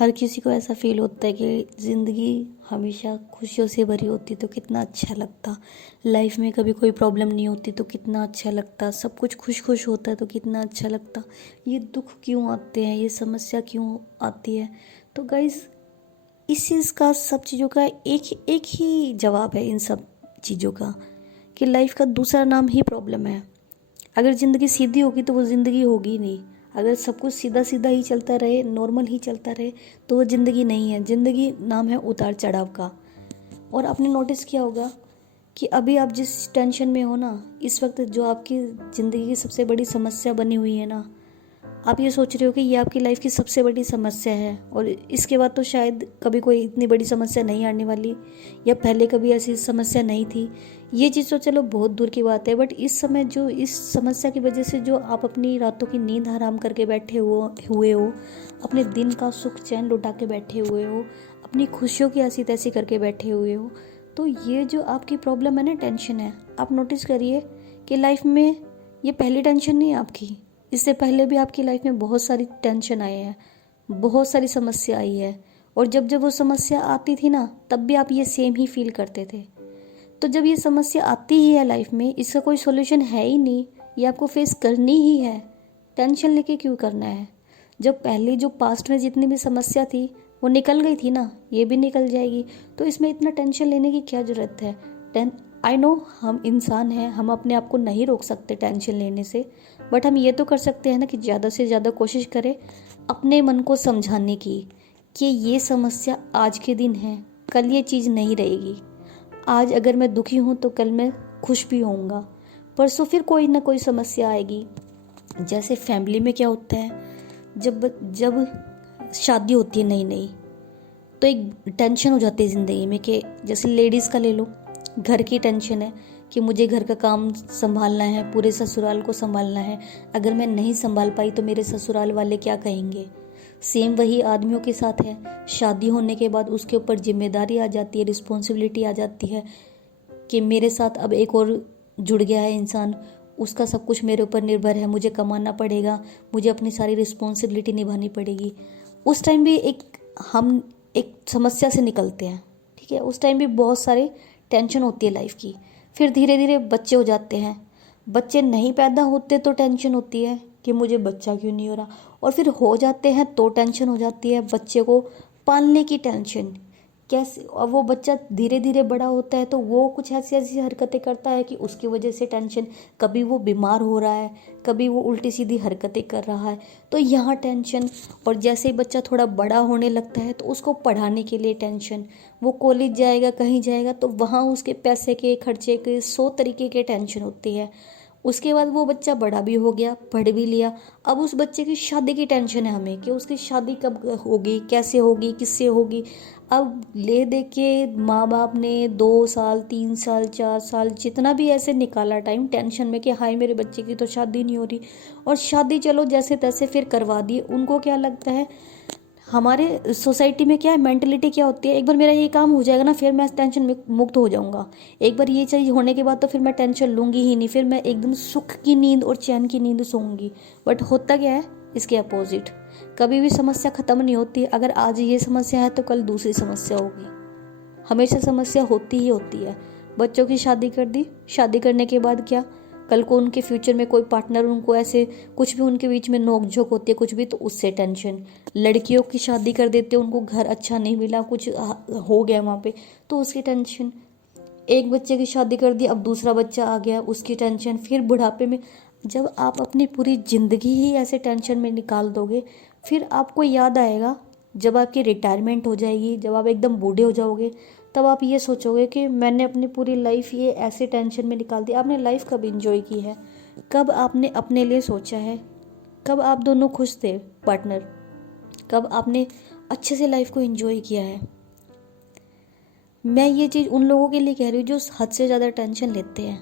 हर किसी को ऐसा फील होता है कि ज़िंदगी हमेशा खुशियों से भरी होती तो कितना अच्छा लगता। लाइफ में कभी कोई प्रॉब्लम नहीं होती तो कितना अच्छा लगता। सब कुछ खुश खुश होता है तो कितना अच्छा लगता। ये दुख क्यों आते हैं, ये समस्या क्यों आती है? तो गाइस, इस चीज़ का, सब चीज़ों का एक एक ही जवाब है इन सब चीज़ों का, कि लाइफ का दूसरा नाम ही प्रॉब्लम है। अगर ज़िंदगी सीधी होगी तो वो ज़िंदगी होगी ही नहीं। अगर सब कुछ सीधा सीधा ही चलता रहे, नॉर्मल ही चलता रहे, तो वो ज़िंदगी नहीं है। ज़िंदगी नाम है उतार चढ़ाव का। और आपने नोटिस किया होगा कि अभी आप जिस टेंशन में हो ना, इस वक्त जो आपकी ज़िंदगी की सबसे बड़ी समस्या बनी हुई है ना, आप ये सोच रहे हो कि ये आपकी लाइफ की सबसे बड़ी समस्या है और इसके बाद तो शायद कभी कोई इतनी बड़ी समस्या नहीं आने वाली, या पहले कभी ऐसी समस्या नहीं थी। ये चीज़ तो चलो बहुत दूर की बात है, बट इस समय जो इस समस्या की वजह से जो आप अपनी रातों की नींद हराम करके बैठे हुए हो, अपने दिन का सुख चैन लुटा के बैठे हुए हो, अपनी खुशियों की ऐसी तैसी करके बैठे हुए हो, तो ये जो आपकी प्रॉब्लम है ना, टेंशन है, आप नोटिस करिए कि लाइफ में ये पहली टेंशन नहीं है आपकी। इससे पहले भी आपकी लाइफ में बहुत सारी टेंशन आए हैं, बहुत सारी समस्या आई है, और जब जब वो समस्या आती थी ना, तब भी आप ये सेम ही फील करते थे। तो जब ये समस्या आती ही है लाइफ में, इसका कोई सोल्यूशन है ही नहीं, ये आपको फेस करनी ही है, टेंशन लेके क्यों करना है? जब पहले जो पास्ट में जितनी भी समस्या थी वो निकल गई थी ना, ये भी निकल जाएगी, तो इसमें इतना टेंशन लेने की क्या ज़रूरत है? आई नो, हम इंसान हैं, हम अपने आप को नहीं रोक सकते टेंशन लेने से, बट हम ये तो कर सकते हैं ना कि ज़्यादा से ज़्यादा कोशिश करें अपने मन को समझाने की, कि ये समस्या आज के दिन है, कल ये चीज़ नहीं रहेगी। आज अगर मैं दुखी हूँ तो कल मैं खुश भी होऊंगा, परसों फिर कोई ना कोई समस्या आएगी। जैसे फैमिली में क्या होता है, जब जब शादी होती है नई नई, तो एक टेंशन हो जाती है ज़िंदगी में, कि जैसे लेडीज़ का ले लो, घर की टेंशन है कि मुझे घर का काम संभालना है, पूरे ससुराल को संभालना है, अगर मैं नहीं संभाल पाई तो मेरे ससुराल वाले क्या कहेंगे। सेम वही आदमियों के साथ है, शादी होने के बाद उसके ऊपर जिम्मेदारी आ जाती है, रिस्पॉन्सिबिलिटी आ जाती है कि मेरे साथ अब एक और जुड़ गया है इंसान, उसका सब कुछ मेरे ऊपर निर्भर है, मुझे कमाना पड़ेगा, मुझे अपनी सारी रिस्पॉन्सिबिलिटी निभानी पड़ेगी। उस टाइम भी हम एक समस्या से निकलते हैं, ठीक है, उस टाइम भी बहुत सारी टेंशन होती है लाइफ की। फिर धीरे धीरे बच्चे हो जाते हैं, बच्चे नहीं पैदा होते तो टेंशन होती है कि मुझे बच्चा क्यों नहीं हो रहा, और फिर हो जाते हैं तो टेंशन हो जाती है, बच्चे को पालने की टेंशन कैसे, और वो बच्चा धीरे धीरे बड़ा होता है तो वो कुछ ऐसी ऐसी हरकतें करता है कि उसकी वजह से टेंशन, कभी वो बीमार हो रहा है, कभी वो उल्टी सीधी हरकतें कर रहा है, तो यहाँ टेंशन। और जैसे ही बच्चा थोड़ा बड़ा होने लगता है तो उसको पढ़ाने के लिए टेंशन, वो कॉलेज जाएगा, कहीं जाएगा, तो वहाँ उसके पैसे के खर्चे के 100 तरीके के टेंशन होती है। उसके बाद वो बच्चा बड़ा भी हो गया, पढ़ भी लिया, अब उस बच्चे की शादी की टेंशन है हमें, कि उसकी शादी कब होगी, कैसे होगी, किससे होगी। अब ले दे के माँ बाप ने 2 साल, 3 साल, 4 साल, जितना भी ऐसे निकाला टाइम टेंशन में कि हाय मेरे बच्चे की तो शादी नहीं हो रही, और शादी चलो जैसे तैसे फिर करवा दी। उनको क्या लगता है, हमारे सोसाइटी में क्या है, मेंटलिटी क्या होती है, एक बार मेरा ये काम हो जाएगा ना फिर मैं टेंशन में मुक्त हो जाऊंगा, एक बार ये चीज़ होने के बाद तो फिर मैं टेंशन लूंगी ही नहीं, फिर मैं एकदम सुख की नींद और चैन की नींद सोऊंगी। बट होता क्या है, इसके अपोजिट। कभी भी समस्या खत्म नहीं होती, अगर आज ये समस्या है तो कल दूसरी समस्या होगी, हमेशा समस्या होती ही होती है। बच्चों की शादी कर दी, शादी करने के बाद क्या, कल को उनके फ्यूचर में कोई पार्टनर, उनको ऐसे कुछ भी उनके बीच में नोक झोंक होती है कुछ भी, तो उससे टेंशन। लड़कियों की शादी कर देते हैं, उनको घर अच्छा नहीं मिला, कुछ हो गया वहाँ पे, तो उसकी टेंशन। एक बच्चे की शादी कर दी, अब दूसरा बच्चा आ गया, उसकी टेंशन। फिर बुढ़ापे में जब आप अपनी पूरी ज़िंदगी ही ऐसे टेंशन में निकाल दोगे, फिर आपको याद आएगा जब आपकी रिटायरमेंट हो जाएगी, जब आप एकदम बूढ़े हो जाओगे, तब आप ये सोचोगे कि मैंने अपनी पूरी लाइफ ये ऐसे टेंशन में निकाल दी। आपने लाइफ कब इंजॉय की है, कब आपने अपने लिए सोचा है, कब आप दोनों खुश थे पार्टनर, कब आपने अच्छे से लाइफ को इंजॉय किया है? मैं ये चीज़ उन लोगों के लिए कह रही हूँ जो हद से ज़्यादा टेंशन लेते हैं,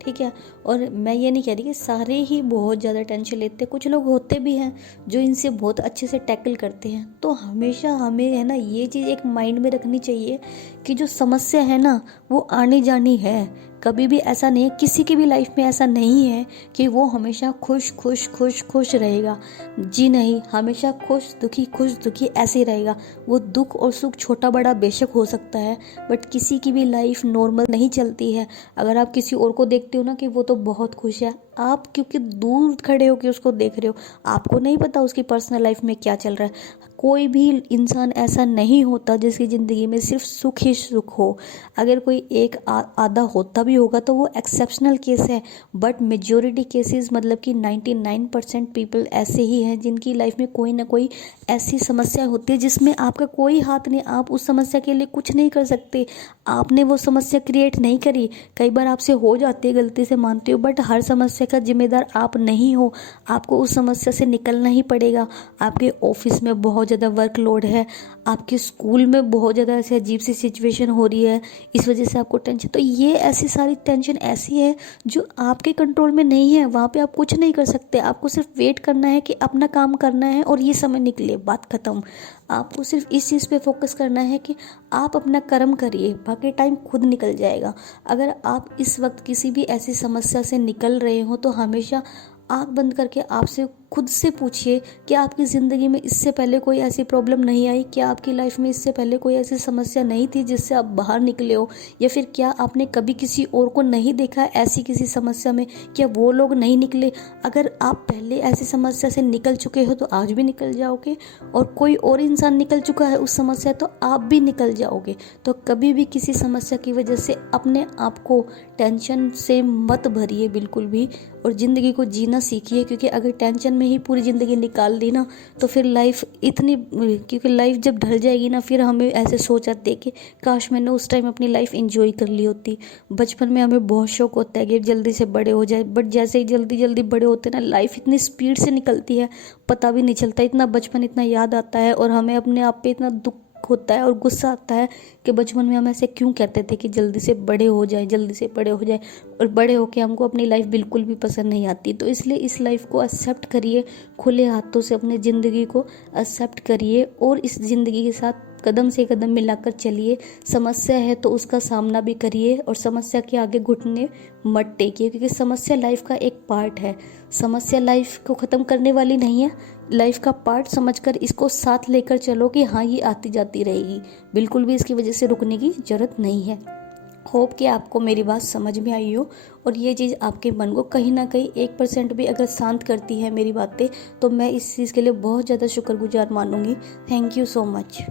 ठीक है। और मैं ये नहीं कह रही कि सारे ही बहुत ज़्यादा टेंशन लेते हैं, कुछ लोग होते भी हैं जो इनसे बहुत अच्छे से टैकल करते हैं। तो हमेशा हमें है ना ये चीज़ एक माइंड में रखनी चाहिए कि जो समस्या है ना वो आनी जानी है। कभी भी ऐसा नहीं है, किसी की भी लाइफ में ऐसा नहीं है कि वो हमेशा खुश खुश खुश खुश रहेगा। जी नहीं, हमेशा खुश दुखी ऐसे ही रहेगा। वो दुख और सुख छोटा बड़ा बेशक हो सकता है, बट किसी की भी लाइफ नॉर्मल नहीं चलती है। अगर आप किसी और को देखते हो ना कि वो तो बहुत खुश है, आप क्योंकि दूर खड़े हो के उसको देख रहे हो, आपको नहीं पता उसकी पर्सनल लाइफ में क्या चल रहा है। कोई भी इंसान ऐसा नहीं होता जिसकी ज़िंदगी में सिर्फ सुख ही सुख हो। अगर कोई एक आधा होता भी होगा तो वो एक्सेप्शनल केस है, बट मेजॉरिटी केसेस मतलब कि 99% पीपल ऐसे ही हैं जिनकी लाइफ में कोई ना कोई ऐसी समस्या होती है जिसमें आपका कोई हाथ नहीं, आप उस समस्या के लिए कुछ नहीं कर सकते। आपने वो समस्या क्रिएट नहीं करी। कई बार आपसे हो जाती है, गलती से मानते हो, बट हर समस्या का जिम्मेदार आप नहीं हो। आपको उस समस्या से निकलना ही पड़ेगा। आपके ऑफिस में बहुत ज़्यादा वर्कलोड है, आपके स्कूल में बहुत ज़्यादा ऐसी अजीब सी सिचुएशन हो रही है, इस वजह से आपको टेंशन, तो ये ऐसी सारी टेंशन ऐसी है जो आपके कंट्रोल में नहीं है। वहाँ पे आप कुछ नहीं कर सकते। आपको सिर्फ वेट करना है कि अपना काम करना है और ये समय निकले, बात खत्म। आपको सिर्फ इस चीज़ पे फोकस करना है कि आप अपना कर्म करिए, बाकी टाइम खुद निकल जाएगा। अगर आप इस वक्त किसी भी ऐसी समस्या से निकल रहे हो तो हमेशा आंख बंद करके आपसे खुद से पूछिए कि आपकी ज़िंदगी में इससे पहले कोई ऐसी प्रॉब्लम नहीं आई, क्या आपकी लाइफ में इससे पहले कोई ऐसी समस्या नहीं थी जिससे आप बाहर निकले हो, या फिर क्या आपने कभी किसी और को नहीं देखा ऐसी किसी समस्या में, क्या वो लोग नहीं निकले। अगर आप पहले ऐसी समस्या से निकल चुके हो तो आज भी निकल जाओगे, और कोई और इंसान निकल चुका है उस समस्या तो आप भी निकल जाओगे। तो कभी भी किसी समस्या की वजह से अपने आप को टेंशन से मत भरिए बिल्कुल भी, और ज़िंदगी को जीना सीखिए। क्योंकि अगर टेंशन में ही पूरी ज़िंदगी निकाल दी ना तो फिर लाइफ इतनी, क्योंकि लाइफ जब ढल जाएगी ना फिर हमें ऐसे सोच आती है कि काश मैंने उस टाइम अपनी लाइफ एंजॉय कर ली होती। बचपन में हमें बहुत शौक होता है कि जल्दी से बड़े हो जाए, बट जैसे ही जल्दी जल्दी बड़े होते हैं ना लाइफ इतनी स्पीड से निकलती है, पता भी नहीं चलता। इतना बचपन इतना याद आता है और हमें अपने आप पे इतना दुख होता है और गुस्सा आता है कि बचपन में हम ऐसे क्यों कहते थे कि जल्दी से बड़े हो जाए, जल्दी से बड़े हो जाए, और बड़े होके हमको अपनी लाइफ बिल्कुल भी पसंद नहीं आती। तो इसलिए इस लाइफ को एक्सेप्ट करिए, खुले हाथों से अपनी ज़िंदगी को एक्सेप्ट करिए और इस ज़िंदगी के साथ कदम से कदम मिलाकर चलिए। समस्या है तो उसका सामना भी करिए और समस्या के आगे घुटने मत टेकिए, क्योंकि समस्या लाइफ का एक पार्ट है। समस्या लाइफ को ख़त्म करने वाली नहीं है, लाइफ का पार्ट समझकर इसको साथ लेकर चलो कि हाँ ये आती जाती रहेगी, बिल्कुल भी इसकी वजह से रुकने की ज़रूरत नहीं है। होप कि आपको मेरी बात समझ में आई हो और ये चीज़ आपके मन को कहीं ना कहीं 1% भी अगर शांत करती है मेरी बातें, तो मैं इस चीज़ के लिए बहुत ज़्यादा शुक्रगुजार मानूंगी। Thank you so much.